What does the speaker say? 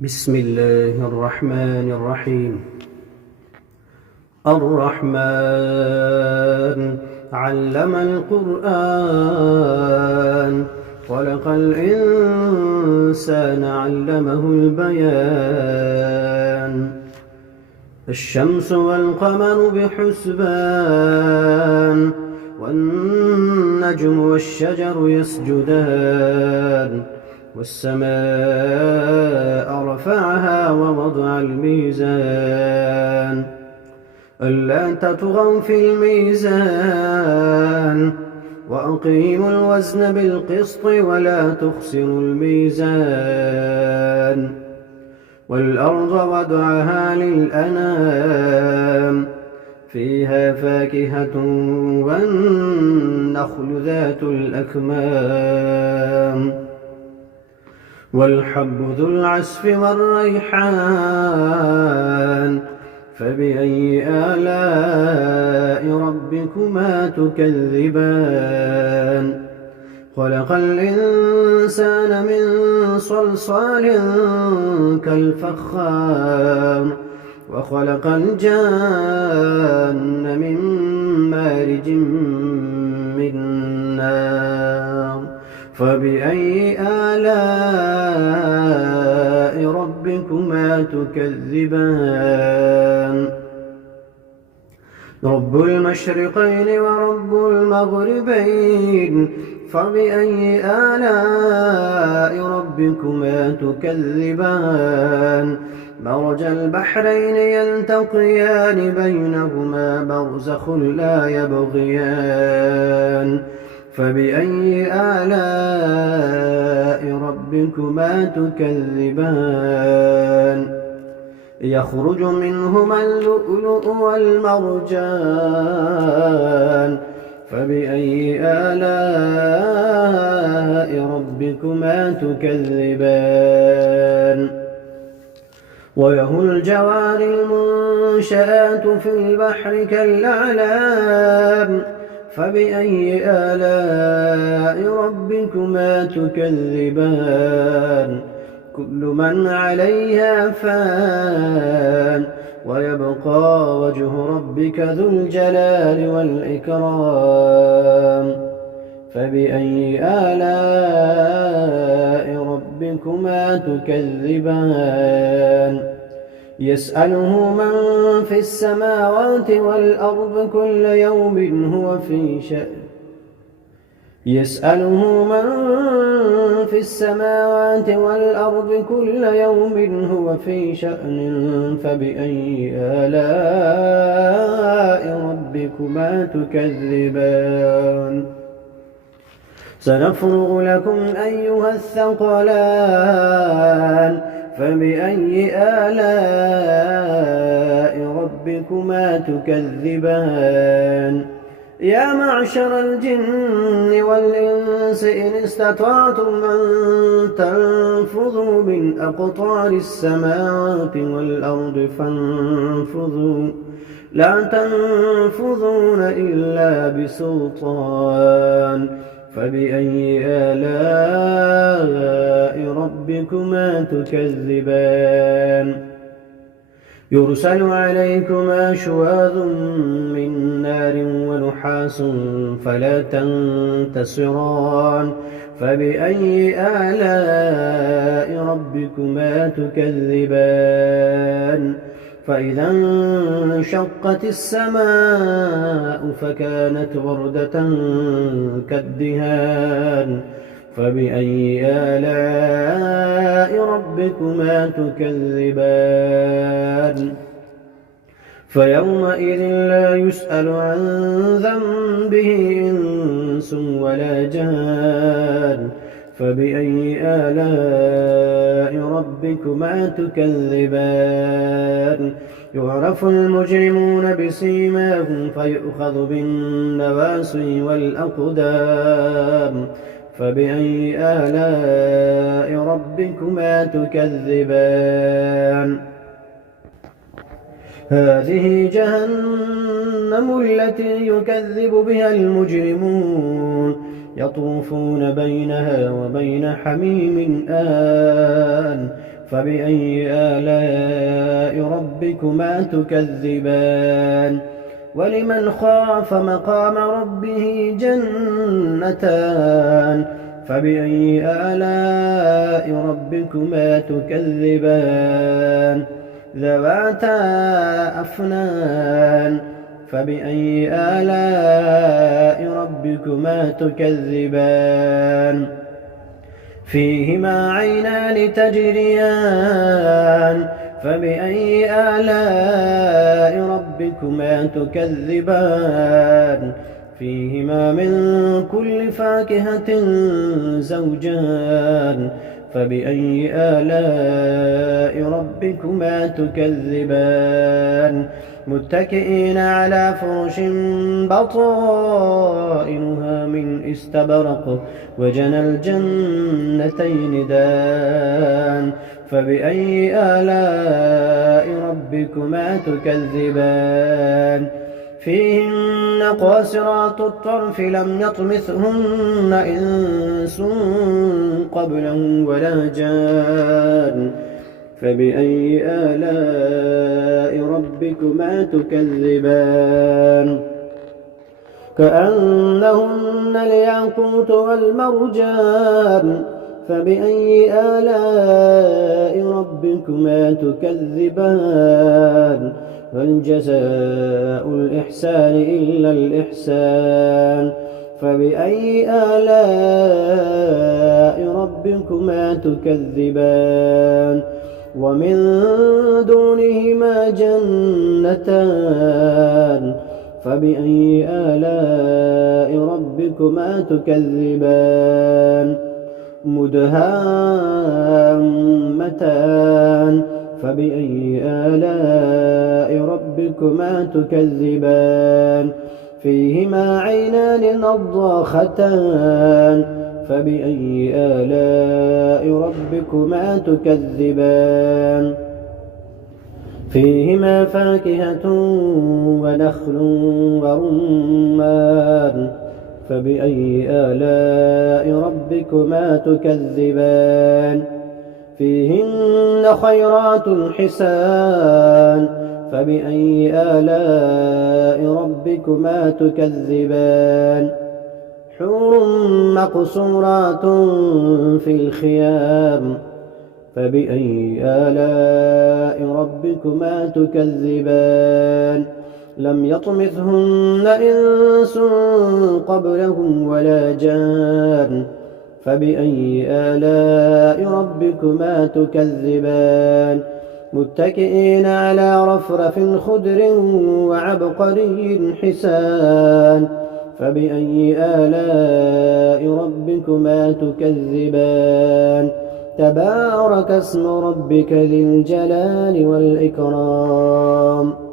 بسم الله الرحمن الرحيم. الرحمن علم القرآن خلق الإنسان علمه البيان. الشمس والقمر بحسبان والنجم والشجر يسجدان والسماء رفعها ووضع الميزان ألا تطغوا في الميزان وأقيموا الوزن بالقسط ولا تخسروا الميزان والأرض وضعها للأنام فيها فاكهة والنخل ذات الأكمام والحب ذو العصف والريحان فبأي آلاء ربكما تكذبان خلق الإنسان من صلصال كالفخار وخلق الجان من مارج من نار فبأي آلاء ربكما تكذبان رب المشرقين ورب المغربين فبأي آلاء ربكما تكذبان مرج البحرين يلتقيان بينهما برزخ لا يبغيان فبأي آلاء ربكما تكذبان يخرج منهما اللؤلؤ والمرجان فبأي آلاء ربكما تكذبان وله الجوار المنشآت في البحر كالأعلام فبأي آلاء ربكما تكذبان كل من عليها فان ويبقى وجه ربك ذو الجلال والإكرام فبأي آلاء ربكما تكذبان يسأله من في السماوات والأرض كل يوم هو في شأن يسأله من في السماوات والأرض كل يوم هو في شأن فبأي آلاء ربكما تكذبان سنفرغ لكم أيها الثقلان فبأي آلاء ربكما تكذبان يا معشر الجن والإنس إن استطعتم أن تنفذوا من أقطار السماوات والأرض فانفذوا لا تنفذون إلا بسلطان فبأي آلاء ربكما تكذبان يرسل عليكما شواظ من نار ونحاس فلا تنتصران فبأي آلاء ربكما تكذبان فإذا انشقت السماء فكانت وردة كالدهان فبأي آلاء ربكما تكذبان فيومئذ لا يسأل عن ذنبه إنس ولا جان فبأي آلاء ربكما تكذبان يعرف المجرمون بسيماهم فيؤخذ بالنواصي والأقدام فبأي آلاء ربكما تكذبان هذه جهنم التي يكذب بها المجرمون يطوفون بينها وبين حميم آن فبأي آلاء ربكما تكذبان ولمن خاف مقام ربه جنتان فبأي آلاء ربكما تكذبان ذواتا أفنان فبأي آلاء ربكما تكذبان فيهما عينان تجريان فبأي آلاء ربكما تكذبان فيهما من كل فاكهة زوجان فبأي آلاء ربكما تكذبان متكئين على فرش بطائنها من استبرق وجنى الجنتين دان فبأي آلاء ربكما تكذبان فيهن قاصرات الطرف لم يطمثهن إنس قبلهم ولا جان فبأي آلاء ربكما تكذبان كأنهن الياقوت والمرجان فبأي آلاء ربكما تكذبان هل جزاء الإحسان إلا الإحسان فبأي آلاء ربكما تكذبان ومن دونهما جنتان فبأي آلاء ربكما تكذبان مدهامتان فبأي آلاء ربكما تكذبان فيهما عينان نضاختان فبأي آلاء ربكما تكذبان فيهما فاكهة ونخل ورمان فبأي آلاء ربكما تكذبان فيهن خيرات حسان فبأي آلاء ربكما تكذبان حور مقصورات في الخيام فبأي آلاء ربكما تكذبان لم يطمثهن إنس قبلهم ولا جان فبأي آلاء ربكما تكذبان متكئين على رفرف خضر وعبقري حسان فبأي آلاء ربكما تكذبان تبارك اسم ربك ذي الجلال والإكرام